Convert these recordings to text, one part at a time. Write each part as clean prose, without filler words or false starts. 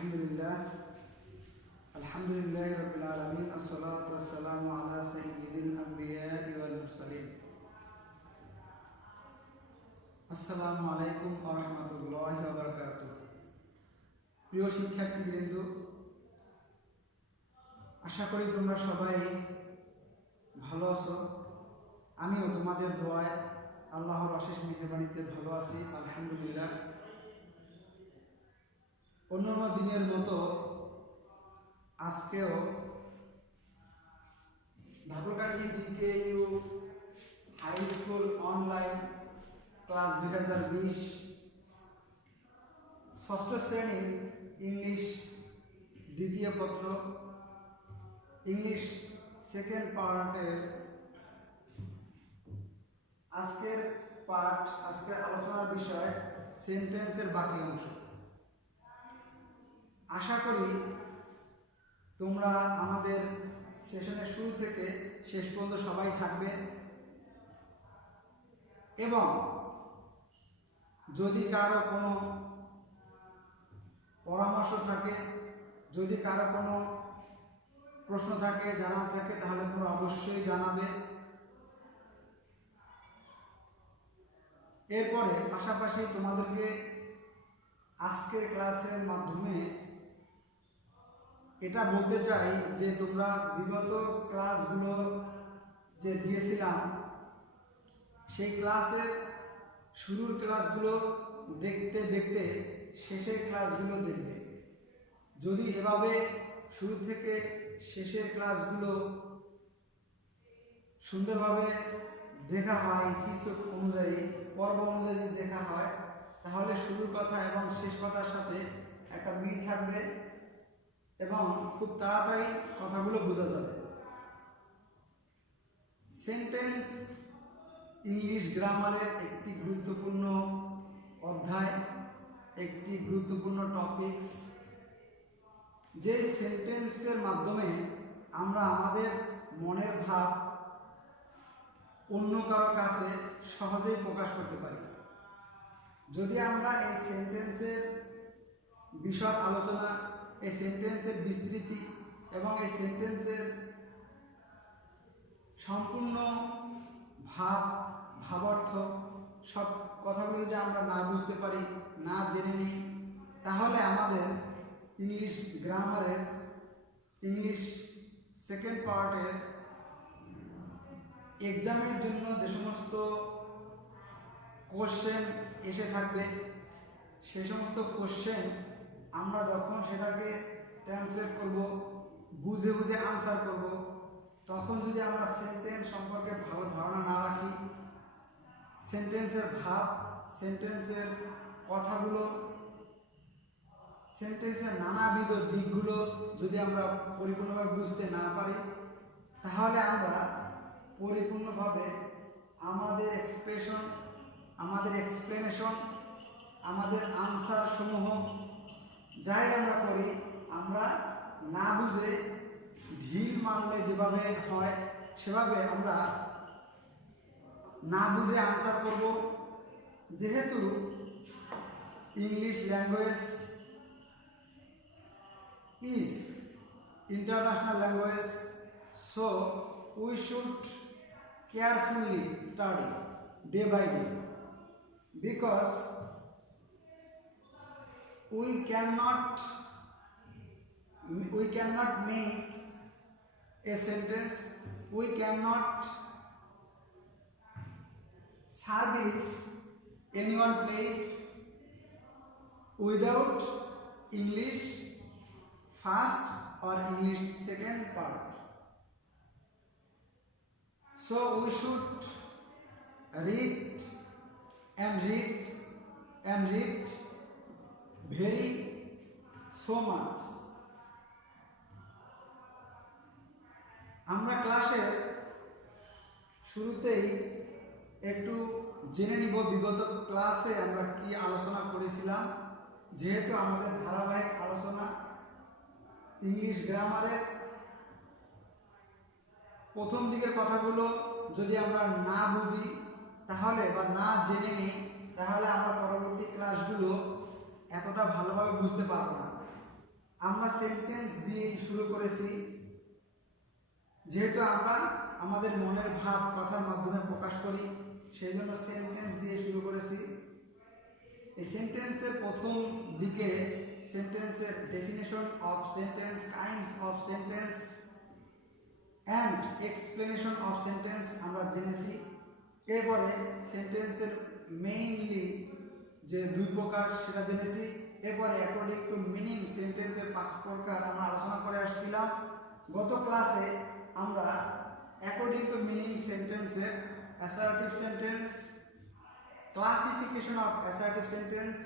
আলহামদুলিল্লাহ আলহামদুলিল্লাহি রাব্বিল আলামিন আসসালাতু ওয়াসসালামু আলা সাইয়্যিদিল আমবিয়াই ওয়াল মুরসালিন। আসসালামু আলাইকুম ওয়া রাহমাতুল্লাহি ওয়া বারাকাতুহু। প্রিয় শিক্ষার্থীবৃন্দ, আশা করি তোমরা সবাই ভালো আছো। আমিও তোমাদের দোয়ায় আল্লাহর অশেষ মেহেরবানিতে ভালো আছি, আলহামদুলিল্লাহ। অন্যান্য দিনের মতো আজকেও ঢাকুরগাঁটি DKU high school online class 2020 ষষ্ঠ শ্রেণীর ইংলিশ দ্বিতীয় পত্র ইংলিশ সেকেন্ড পার্টের আজকের আলোচনার বিষয় সেন্টেন্সের বাকি অংশ। আশা করি তোমরা আমাদের সেশনের শুরু থেকে শেষ পর্যন্ত সবাই থাকবে, এবং যদি কারো কোনো পরামর্শ থাকে, যদি কারো কোনো প্রশ্ন থাকে, জানার থাকে, তাহলে তোমরা অবশ্যই জানাবে। এরপরে পাশাপাশি তোমাদেরকে আজকের ক্লাসের মাধ্যমে এটা বলতে চাই যে তোমরা বিগত ক্লাসগুলো যে দিয়েছিলাম সেই ক্লাসের শুরুর ক্লাসগুলো দেখতে দেখতে শেষের ক্লাসগুলো দেখবে। যদি এভাবে শুরু থেকে শেষের ক্লাসগুলো সুন্দরভাবে দেখা হয়, এপিসোড অনুযায়ী, পর্ব অনুযায়ী যদি দেখা হয়, তাহলে শুরুর কথা এবং শেষ কথার সাথে একটা মিল থাকবে এবং খুব তাড়াতাড়ি কথাগুলো বোঝা যাবে। সেন্টেন্স ইংলিশ গ্রামারের একটি গুরুত্বপূর্ণ অধ্যায়, একটি গুরুত্বপূর্ণ টপিকস, যে সেন্টেন্সের মাধ্যমে আমরা আমাদের মনের ভাব অন্য কারো কাছে সহজেই প্রকাশ করতে পারি। যদি আমরা এই সেন্টেন্সের বিশদ আলোচনা, এই সেন্টেন্সের বিস্তৃতি এবং এই সেন্টেন্সের সম্পূর্ণ ভাবার্থ সব কথাগুলো যদি আমরা না বুঝতে পারি, না জেনে নিই, তাহলে আমাদের ইংলিশ গ্রামারের ইংলিশ সেকেন্ড পার্টের এক্সামের জন্য যে সমস্ত কোশ্চেন এসে থাকবে, সে সমস্ত কোশ্চেন আমরা যখন সেটাকে ট্রান্সলেট করব, বুঝে বুঝে আনসার করব, তখন যদি আমরা সেন্টেন্স সম্পর্কে ভালো ধারণা না রাখি, সেন্টেন্সের ভাব, সেন্টেন্সের কথাগুলো, সেন্টেন্সের নানাবিধ দিকগুলো যদি আমরা পরিপূর্ণভাবে বুঝতে না পারি, তাহলে আমরা পরিপূর্ণভাবে আমাদের এক্সপ্রেশন, আমাদের এক্সপ্লেনেশন, আমাদের আনসার সমূহ যাই আমরা করি, আমরা না বুঝে ঢিল মারলে যেভাবে হয় সেভাবে আমরা না বুঝে আনসার করব। যেহেতু English language is international language, so we should carefully study day by day, because we cannot make a sentence, we cannot service anyone place without English first or English second part. So we should read and read and read very so much. আমরা ক্লাসের শুরুতেই একটু জেনে নিব বিগত ক্লাসে আমরা কি আলোচনা করেছিলাম। যেহেতু আমাদের ধারাবাহিক আলোচনা ইংলিশ গ্রামারের প্রথম দিকের কথাগুলো যদি আমরা না বুঝি তাহলে বা না জেনে নিই, তাহলে আমরা পরবর্তী ক্লাসগুলো এতটা ভালোভাবে বুঝতে পারবো না। আমরা সেন্টেন্স দিয়ে শুরু করেছি, যেহেতু আমরা আমাদের মনের ভাব কথার মাধ্যমে প্রকাশ করি, সেই জন্য সেন্টেন্স দিয়ে শুরু করেছি। এই সেন্টেন্সের প্রথম দিকে সেন্টেন্সের definition of sentence, kinds of sentence and explanation of sentence আমরা জেনেছি। এরপরে সেন্টেন্সের মেইনলি যে দুই প্রকার সেটা জেনেছি। এরপরে অ্যাকর্ডিং টু মিনিং সেন্টেন্সের 5 প্রকার আমরা আলোচনা করে আসছিলাম। গত ক্লাসে আমরা অ্যাকর্ডিং টু মিনিং সেন্টেন্সের assertive sentence, classification of assertive sentence,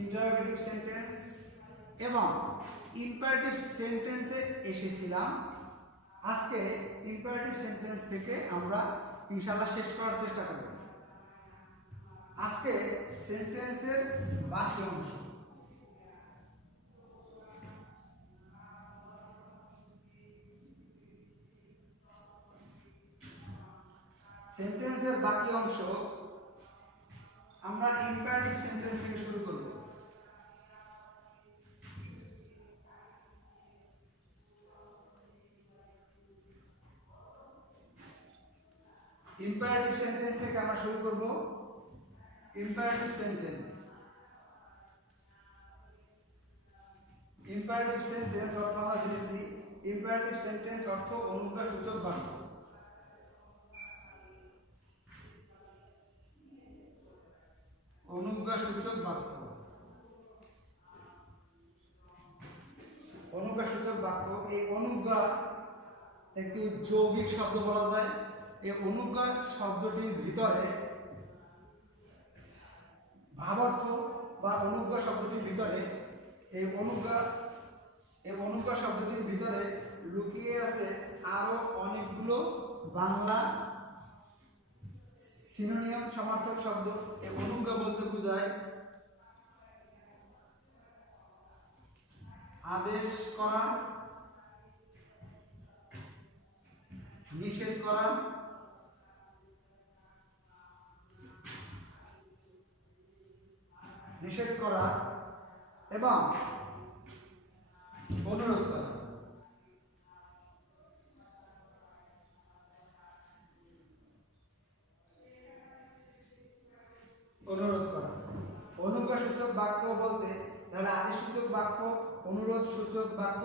interrogative sentence এবং ইম্পারেটিভ সেন্টেন্সে এসেছিলাম। আজকে ইম্পারেটিভ সেন্টেন্স থেকে আমরা ইনশাআল্লাহ শেষ করার চেষ্টা করব। আজকে সেন্টেন্সের বাকি অংশ। সেন্টেন্সের বাকি অংশ আমরা ইম্পারেটিভ সেন্টেন্স থেকে শুরু করব। ইম্পারেটিভ সেন্টেন্স থেকে আমরা শুরু করব। ইম্পারেটিভ সেন্টেন্স, ইম্পারেটিভ সেন্টেন্স অর্থ আমরা জেনেছি। ইম্পারেটিভ সেন্টেন্স অর্থ অনুজ্ঞাসূচক বাক্য। অনুজ্ঞাসূচক বাক্য, অনুজ্ঞাসূচক বাক্য। এই অনুজ্ঞা একটি যৌগিক শব্দ বলা যায়। এই অনুজ্ঞা শব্দটির ভিতরে ভাবার্থ বা অনুজ্ঞা শব্দটির ভিতরে এই অনুজ্ঞা শব্দটির ভিতরে লুকিয়ে আছে আরো অনেকগুলো বাংলা সিনোনিয়াম সমার্থক শব্দ। এই অনুজ্ঞা বলতে বোঝায় আদেশ করা, নিষেধ করা, নিষেধ করা এবং অনুরোধ করা। অনুরোধ করা অনুজ্ঞাসূচক বাক্য বলতে তাহলে আদেশসূচক বাক্য, অনুরোধ সূচক বাক্য,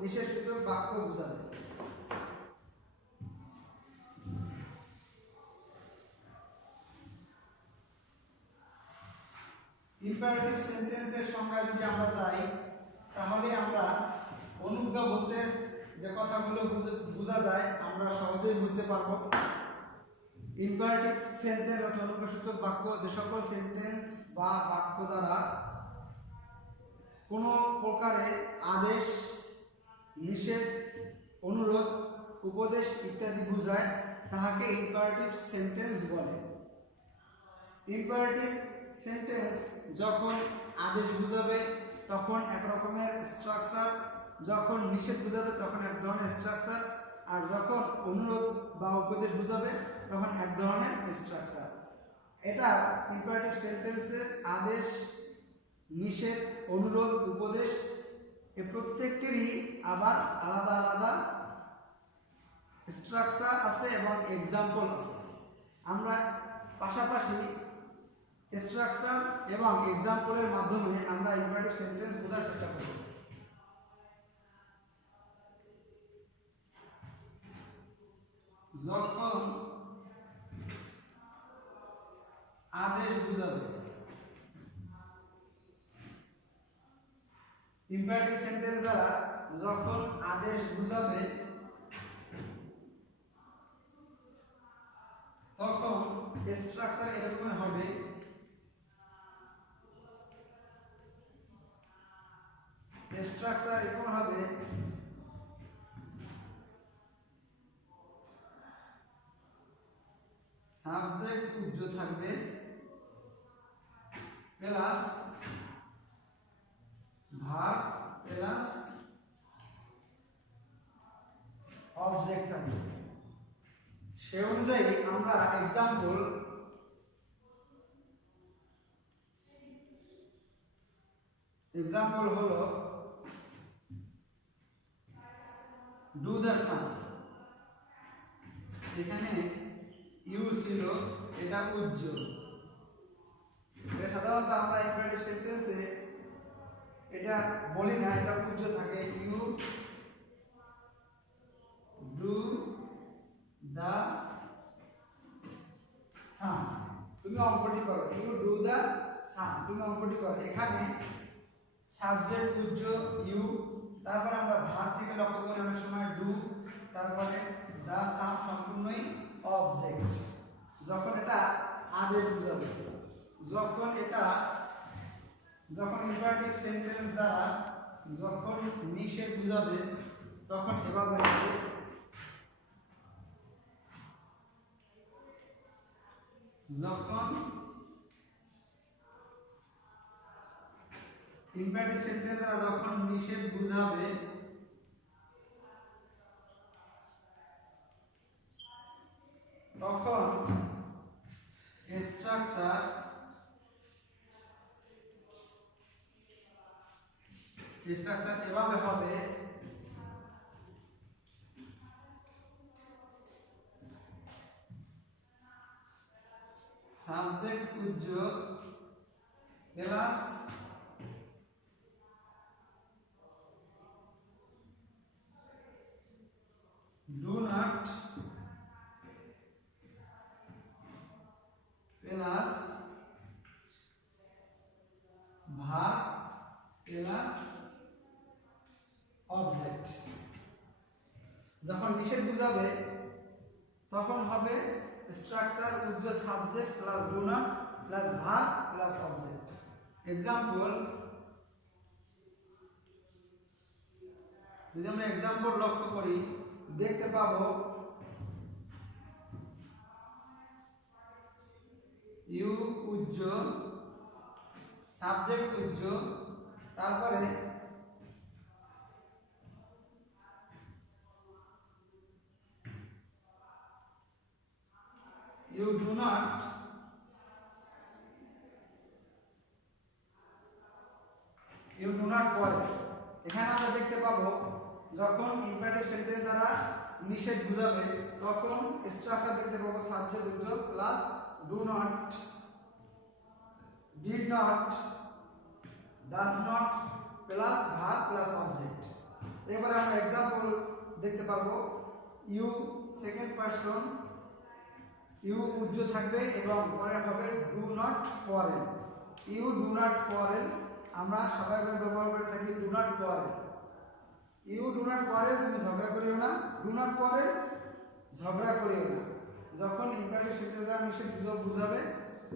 নিষেধ সূচক বাক্য বোঝাবে। ইম্পারেটিভ সেন্টেন্সের সংজ্ঞা যদি আমরা যাই, তাহলে আমরা অনুজ্ঞা বলতে যে কথাগুলো বোঝা যায় আমরা সহজেই বুঝতে পারবো। ইম্পারেটিভ সেন্টেন্স অর্থ অনুজ্ঞাসূচক বাক্য যে সকল সেন্টেন্স বা বাক্য দ্বারা কোনো প্রকারে আদেশ, নিষেধ, অনুরোধ, উপদেশ ইত্যাদি বোঝায় তাহাকে ইম্পারেটিভ সেন্টেন্স বলে। ইম্পারেটিভ সেন্টেন্স যখন আদেশ বোঝাবে তখন এক রকমের স্ট্রাকচার, যখন নিষেধ বোঝাবে তখন এক ধরনের স্ট্রাকচার, আর যখন অনুরোধ বা উপদেশ বোঝাবে তখন এক ধরনের স্ট্রাকচার। এটা ইম্পারেটিভ সেন্টেন্সের আদেশ, নিষেধ, অনুরোধ, উপদেশ এ প্রত্যেকটিরই আবার আলাদা আলাদা স্ট্রাকচার আছে এবং এক্সাম্পল আছে। আমরা পাশাপাশি স্ট্রাকচার এবং এক্সাম্পলের মাধ্যমে আমরা ইম্পারেটিভ সেন্টেন্স বোঝার চেষ্টা করব। যখন আদেশ বোঝাবে, ইম্পারেটিভ সেন্টেন্স দ্বারা যখন আদেশ বোঝাবে তখন স্ট্রাকচার এরকম হবে। স্ট্রাকচার এরকম হবে সাবজেক্ট উজ্জ থাকবে প্লাস ভার্ব প্লাস অবজেক্ট থাকবে। সে অনুযায়ী আমরা এক্সাম্পল হলো ডু দ্য সাম, এখানে ইউ ছিল, এটা উজ্জ্বল। এটা সাধারণত আমরা ইম্পারেটিভ সেন্টেন্সে এটা বলি না, এটা উজ্জ্বল থাকে। ইউ ডু দ্য সাম, তুমি অঙ্কটি করো। ইউ ডু দ্য সাম, তুমি অঙ্কটি করো। এখানে সাবজেক্ট উজ্জ্বল ইউ, তারপরে আমরা ভার্ব থেকে লক্ষ্য করি অনেক সময় ডু, তারপরে দ্য সাম সম্পূর্ণই অবজেক্ট। যখন এটা আদেশ বোঝাবে, যখন ইম্পারেটিভ সেন্টেন্স দ্বারা যখন নিষেধ বোঝাবে তখন এভাবে হবে। যখন ইম্পারেটিভ সেন্টেন্স দ্বারা যখন নিষেধ বোঝাবে তখন স্ট্রাকচার এভাবে হবে। সাবজেক্ট উজ্জ্বল plus do not plus verb plus object. যখন নিষেধ বোঝাবে তখন হবে স্ট্রাকচার উজ্জ্বল subject plus do not plus verb plus object. Example, যদি আমরা এক্সাম্পল লক্ষ্য করি দেখতে পাবো ইউ উজ্জ্বল সাবজেক্ট উজ্জ্বল, তারপরে ইউ ডু নট পরে। এখানে আমরা দেখতে পাবো যখন ইম্পারেটিভ সেন্টেন্স দ্বারা নিষেধ বোঝাবে তখন স্ট্রাকচার দেখতে পাবো সাবজেক্ট উজ্জ্বল plus do not, did not, does not plus verb plus object. এবারে আমরা एग्जांपल দেখতে পাবো ইউ সেকেন্ড পারসন, ইউ উজ্জ্বল থাকবে এবং পরে হবে do not quarrel. You do not quarrel আমরা সাধারণভাবে ব্যবহার করে থাকি do not quarrel. You do not quarrel, তুমি ঝগড়া করিও না। ডু নট কোয়ারেল, ঝগড়া করিও না। যখন ইম্পারেটিভ সেন্টেন্স দ্বারা নিষেধ বোঝাবে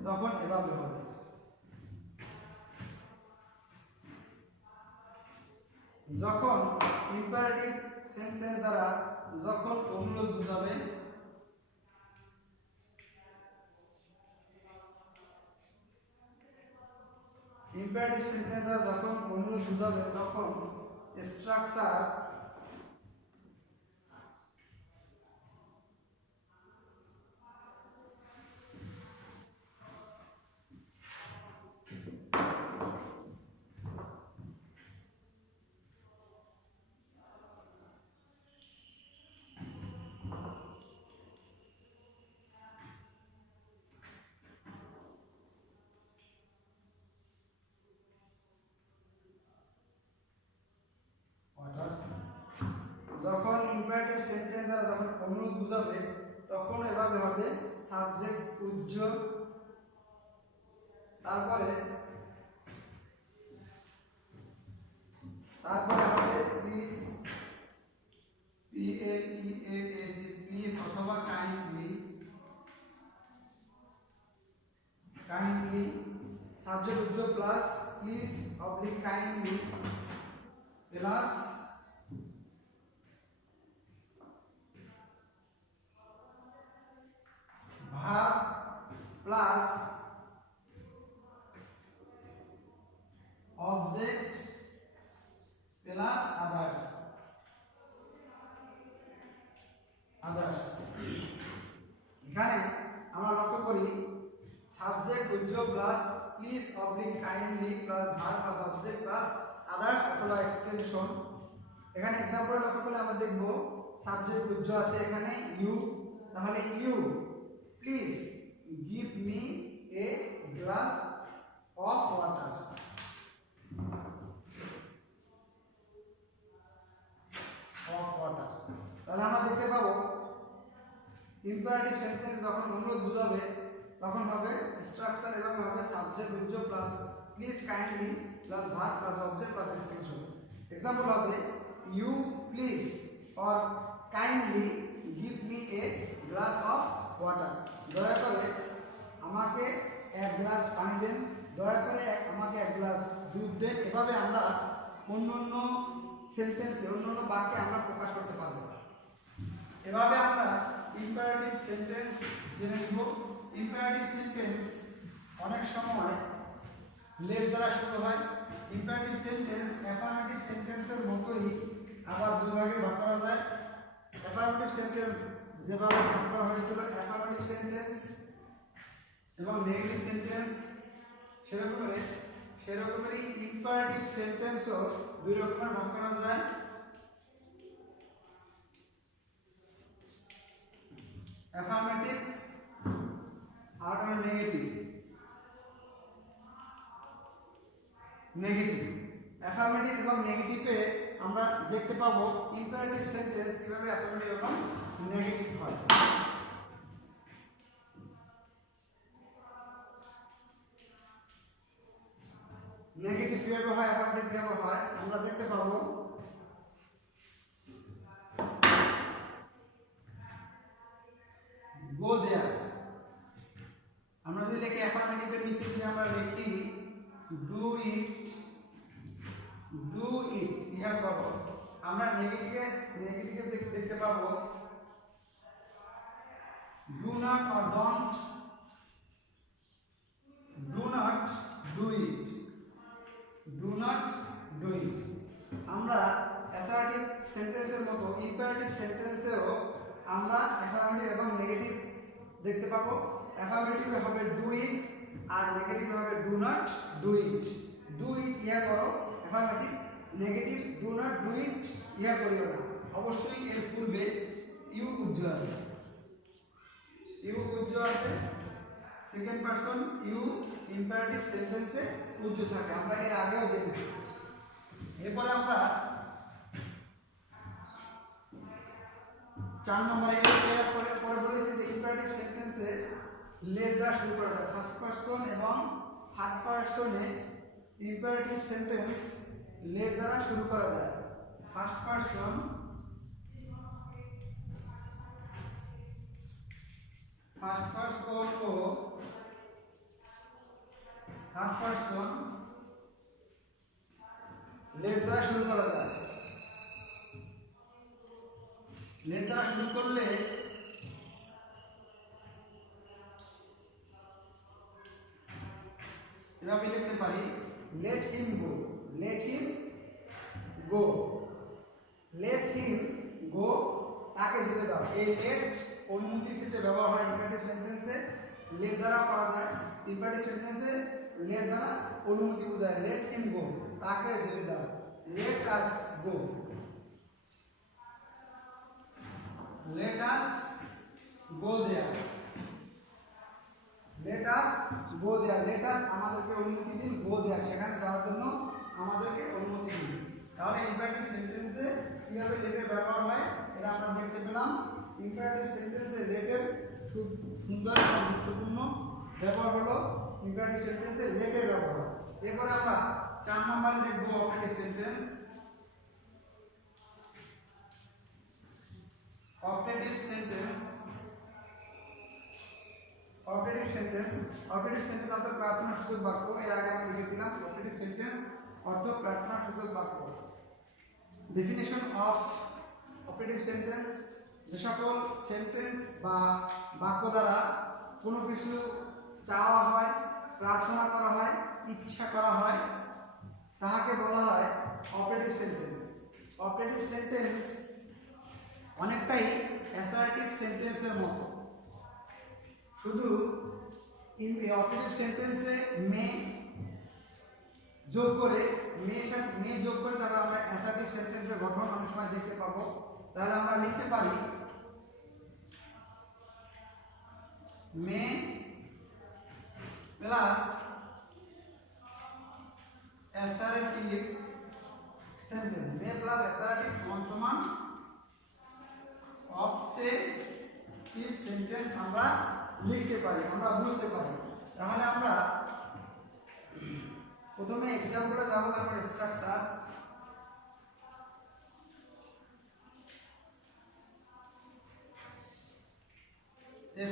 তখন এভাবে হবে। যখন ইম্পারেটিভ সেন্টেন্স দ্বারা যখন অনুরোধ বোঝাবে ইম্পারেটিভ সেন্টেন্স দ্বারা যখন অনুরোধ বোঝাবে তখন স্ট্রাকচার যখন ইম্পারেটিভ সেন্টেন্স দ্বারা যখন অনুরোধ বোঝাবে তখন এভাবে হবে সাবজেক্ট উজ্জ্বল, তারপরে হবে please, P A E A S, please অথবা কাইন্ডলি, সাবজেক্ট উজ্জ্বল plus please oblique kindly plus verb plus object plus others. এখানে আমরা লক্ষ্য করি সাবজেক্ট উজ্জ্বল plus please oblique kindly plus verb plus object plus others অথবা এক্সটেনশন এখানে example লক্ষ্য করলে আমরা দেখব সাবজেক্ট উজ্জ আছে এখানে ইউ, তাহলে you please give me a glass of water. তাহলে আমরা দেখতে পাবো ইম্পারেটিভ সেন্টেন্স যখন অনুরোধ বোঝাবে তখন হবে স্ট্রাকচার এবং হবে সাবজেক্ট উজ্জ plus please kindly plus verb plus object plus extension. Example হবে you please or kindly give me a glass of water. দয়া করে আমাকে এক গ্লাস পানি দেন, দয়া করে আমাকে এক গ্লাস দুধ দেন। এভাবে আমরা অন্যান্য সেন্টেন্সে অন্যান্য বাক্যে আমরা প্রকাশ করতে পারব। এভাবে আমরা ইম্পারেটিভ সেন্টেন্স জেনে নিব। ইম্পারেটিভ সেন্টেন্স অনেক সময় লেট দ্বারা শুরু হয়। ইম্পারেটিভ সেন্টেন্স অ্যাফার্মেটিভ সেন্টেন্সের মতোই আবার দুই ভাগে ভাগ করা যায়। অ্যাফার্মেটিভ সেন্টেন্স যেভাবে ভাগ করা হয়েছিল অ্যাফার্মেটিভ সেন্টেন্স এবং নেগেটিভ সেন্টেন্স, সেরকমেরই ইম্পারেটিভ সেন্টেন্সও দুই রকমের ভাগ করা যায়। অ্যাফার্মেটিভ আর নেগেটিভ। অ্যাফার্মেটিভ এবং নেগেটিভে আমরা দেখতে পাবো ইম্পারেটিভ সেন্টেন্স কিভাবে অ্যাফার্মেটিভ এবং নেগেটিভ হয়। নেগেটিভ কিভাবে হয় অ্যাফার্মেটিভ কিভাবে হয় আমরা দেখতে পাবো। গো দেয়ার, আমরা যদি লিখি অ্যাফার্মেটিভের নিচে যদি আমরা লিখি ডু ইট, ইহা পাবো। আমরা নেগেটিভে দেখতে পাবো do not or don't, do not do ইট, আমরা অ্যাসার্টিভ সেন্টেন্সের মতো ইম্পারেটিভ সেন্টেন্সেও আমরা অ্যাফার্মেটিভ এবং নেগেটিভ দেখতে পাবো। অ্যাফার্মেটিভে হবে ডু ইট আর নেগেটিভে হবে do not do it. Do it ইয়া করো affirmative, negative do not do it ইয়া করিও না। অবশ্যই এর পূর্বে ইউ উজ্জ আছে, সেকেন্ড পারসন ইউ ইম্পারেটিভ সেন্টেন্সে উজ্জ থাকে, আমরা এর আগেও দেখেছি। এরপরে আমরা 4 নম্বরে পরে বলেছি যে ইম্পারেটিভ সেন্টেন্সে লেট দ্বারা শুরু করা যায়। ফার্স্ট পারসন এবং থার্ড পারসনে ইম্পারেটিভ সেন্টেন্স লেট দ্বারা শুরু করা যায়। ফার্স্ট পারসন ও থার্ড পারসন লেট দ্বারা শুরু করা যায়। লেট দ্বারা শুরু করলে এভাবে লিখতে পারি লেট হিম গো, তাকে যেতে দাও। এই লেট অনুমতির ক্ষেত্রে ব্যবহার হয় ইম্পারেটিভ সেন্টেন্সে, লেট দ্বারা করা যায়। ইম্পারেটিভ সেন্টেন্সে লেট দ্বারা অনুমতি বোঝায়। লেট হিম গো, তাকে যেতে দাও। Let us go, let us go there, let us আমাদেরকে অনুমতি দিন, go there সেখানে যাওয়ার জন্য আমাদেরকে অনুমতি দিন। তাহলে ইম্পারেটিভ সেন্টেন্সে কিভাবে লেটের ব্যবহার হয় এটা আমরা দেখতে পেলাম। ইম্পারেটিভ সেন্টেন্সে লেটের সুন্দর এবং গুরুত্বপূর্ণ ব্যবহার হলো ইম্পারেটিভ সেন্টেন্সে লেটের ব্যবহার। এরপরে আমরা 4 নম্বরে দেখব অপারেটিভ সেন্টেন্স। অপারেটিভ সেন্টেন্স অর্থ প্রার্থনা সূচক বাক্য। এর আগে আমরা লিখেছিলাম অপারেটিভ সেন্টেন্স অর্থ প্রার্থনা সূচক বাক্য। ডেফিনিশন অফ অপারেটিভ সেন্টেন্স, যে সকল সেন্টেন্স বা বাক্য দ্বারা কোনো কিছু চাওয়া হয়, প্রার্থনা করা হয়, ইচ্ছা করা হয়, তাহাকে বলা হয় অপারেটিভ সেন্টেন্স। অপারেটিভ সেন্টেন্স অনেকটাই অ্যাসার্টিভ সেন্টেন্সের মতো, শুধু অপারেটিভ সেন্টেন্সে মে যোগ করে মে যোগ করে তারপর আমরা অ্যাসার্টিভ সেন্টেন্সের গঠন অনেক সময় দেখতে পাবো। তাহলে আমরা লিখতে পারি মে প্লাস অ্যাসার্টিভ সেন্টেন্স, মে প্লাস অ্যাসার্টিভ সমান অবজেক্টিভ সেন্টেন্স আমরা লিখতে পারি, আমরা বুঝতে পারি। তাহলে আমরা প্রথমে এক্সাম্পলে যাব, তারপর structure.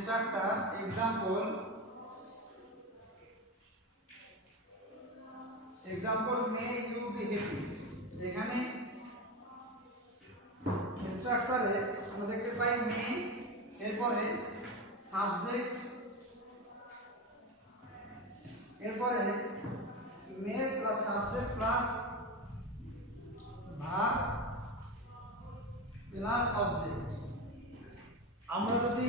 Structure example may you be happy. এখানে স্ট্রাকচারে আমরা দেখতে পাই মে, এরপরে সাবজেক্ট, এরপরে may plus subject plus verb plus object. আমরা যদি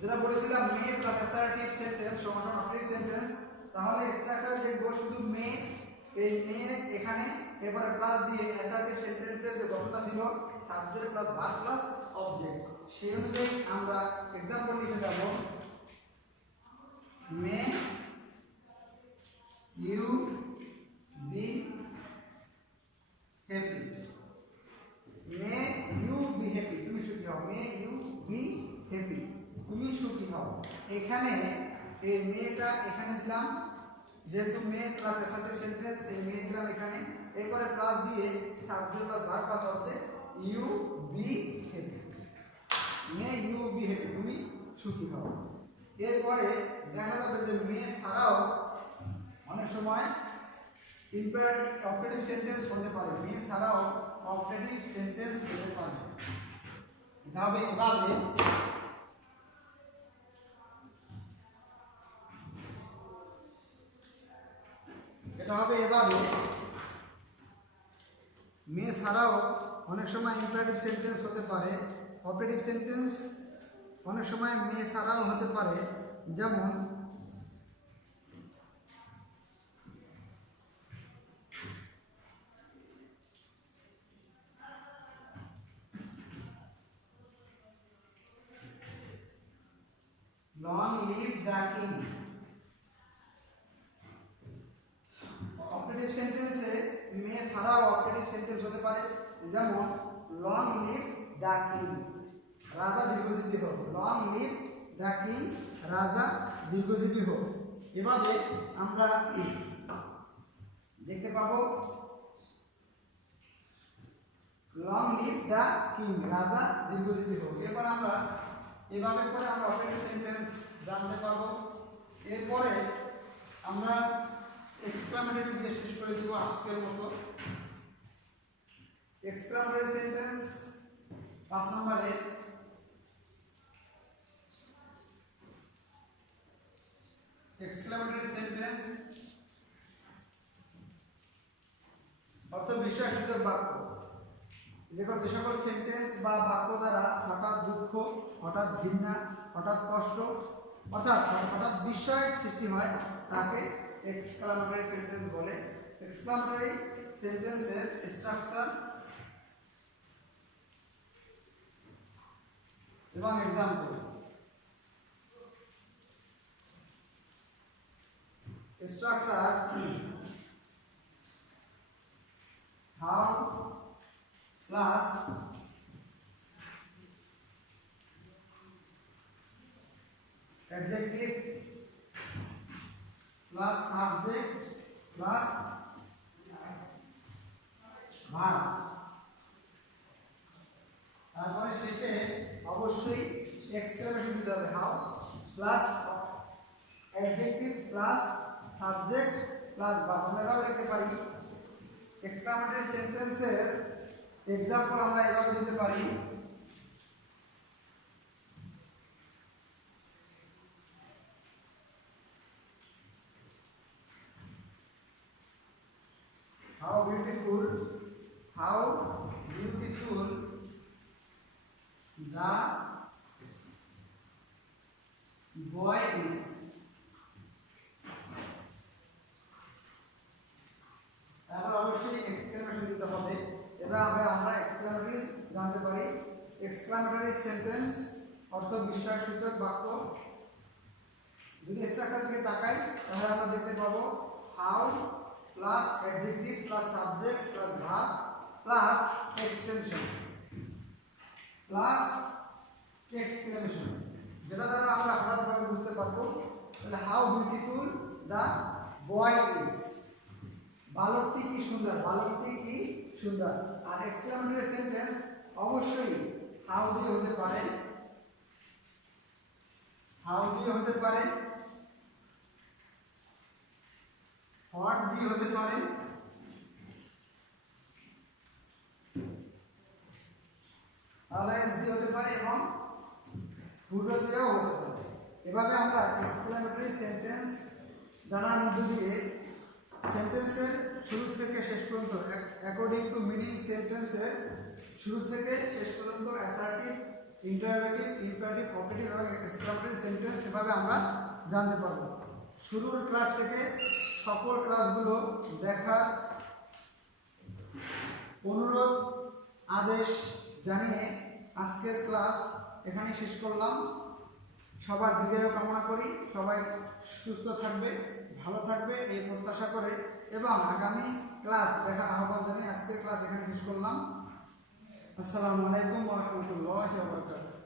যেটা বলেছিলাম মে প্লাস অ্যাসার্টিভ সেন্টেন্স সমান অবজেক্টিভ সেন্টেন্স, তাহলে স্ট্রাকচারে দেখব শুধু মে, এই মে এখানে, এরপরে প্লাস দিয়ে অ্যাসার্টিভ সেন্টেন্সের যে গঠনটা ছিল subject plus verb plus object, সেই অনুযায়ী আমরা এক্সাম্পল লিখে যাব may you be happy. May you be happy, তুমি সুখী হও। মে ইউ বি হ্যাপি, তুমি সুখী হও। এখানে এই মেটা এখানে দিলাম, যেহেতু মে প্লাস অ্যাসার্টিভ সেন্টেন্স, এই মে দিলাম এখানে, এরপরে প্লাস দিয়ে subject plus verb plus object you be happy. May you be happy, তুমি সুখী হও। এরপরে দেখা যাবে যে মে ছাড়াও অনেক সময় ইম্পারেটিভ অপারেটিভ সেন্টেন্স হতে পারে, মে ছাড়াও অপারেটিভ সেন্টেন্স হতে পারে। এভাবে এটা হবে এভাবে, মে ছাড়াও অনেক সময় ইম্পারেটিভ সেন্টেন্স হতে পারে, অপারেটিভ সেন্টেন্স অনেক সময় মে ছাড়াও হতে পারে। যেমন long live the king। Operative সেন্টেন্সে মে ছাড়াও অপারেটিভ সেন্টেন্স হতে পারে, যেমন লং লিভ দ্য কিং, রাজা দীর্ঘজীবী হোক। লং লিভ দ্য কিং, রাজা দীর্ঘজীবী হোক। এভাবে আমরা দেখতে পাবো লং লিভ দ্য কিং, রাজা দীর্ঘজীবী হোক। এবার আমরা এভাবে করে আমরা অপারেটিভ সেন্টেন্স জানতে পারবো। এরপরে আমরা এক্সক্লামেটরি দিয়ে শেষ করে দিব আজকের মতো। এক্সক্লামেটরি সেন্টেন্স 5 নম্বরে এক্সক্লামেটরি সেন্টেন্স অর্থ বিস্ময়সূচক বাক্য, যে সকল সেন্টেন্স বা বাক্য দ্বারা হঠাৎ দুঃখ, হঠাৎ ঘৃণা, হঠাৎ কষ্ট অর্থাৎ হঠাৎ বিস্ময়ের সৃষ্টি হয় তাকে এক্সক্লামেটরি সেন্টেন্স বলে। এক্সক্লামেটরি সেন্টেন্সের স্ট্রাকচার এবং example. Structure how plus adjective plus subject plus verb, তারপরে শেষে অবশ্যই এক্সক্লেমেশন দিতে হবে। How plus adjective plus subject plus verb. আমরা লিখতে পারি এক্সক্লেমেটরি সেন্টেন্সের এক্সাম্পল আমরা এভাবে দিতে পারি how beautiful the boy is। তারপর অবশ্যই এক্সক্লেমেশন দিতে হবে। এবার আমরা এক্সক্লেমেটরি জানতে পারি। এক্সক্লেমেটরি সেন্টেন্স অর্থ বিস্ময়সূচক বাক্য। যদি স্ট্রাকচার দিকে তাকাই তাহলে আমরা দেখতে পাবো how plus adjective plus subject plus verb plus extension plus exclamation, যেটা দ্বারা আমরা হঠাৎভাবে বুঝতে পারবো তাহলে how beautiful the boy is, বালকটি কি সুন্দর, বালকটি কি সুন্দর। আর এক্সক্লেমেটরি সেন্টেন্স অবশ্যই হাউ দিয়ে হতে পারে, হাউ দিয়ে হতে পারে, হোয়াট দিয়ে হতে পারে, আলাইস দিয়ে হতে পারে এবং ফুটো দিয়েও হতে পারে। এভাবে আমরা এক্সক্লেমেটরি সেন্টেন্স জানার মধ্য দিয়ে সেন্টেন্সের শুরু থেকে শেষ পর্যন্ত অ্যাকর্ডিং টু মিনিং সেন্টেন্সের শুরু থেকে শেষ পর্যন্ত অ্যাসার্টিভ, ইন্টারোগেটিভ, ইম্পারেটিভ, অপারেটিভ এবং এক্সক্লেমেটরি সেন্টেন্স এভাবে আমরা জানতে পারবো। শুরুর ক্লাস থেকে সকল ক্লাসগুলো দেখার অনুরোধ আদেশ জানিয়ে আজকের ক্লাস এখানে শেষ করলাম। সবার দীর্ঘায়ু কামনা করি, সবাই সুস্থ থাকবে, ভালো থাকবে এই প্রত্যাশা করে এবং আগামী ক্লাস দেখার আহ্বান জানিয়ে আজকের ক্লাস এখানে শেষ করলাম। আসসালামু আলাইকুম ওয়া রাহমাতুল্লাহি ওয়া বারাকাতুহু।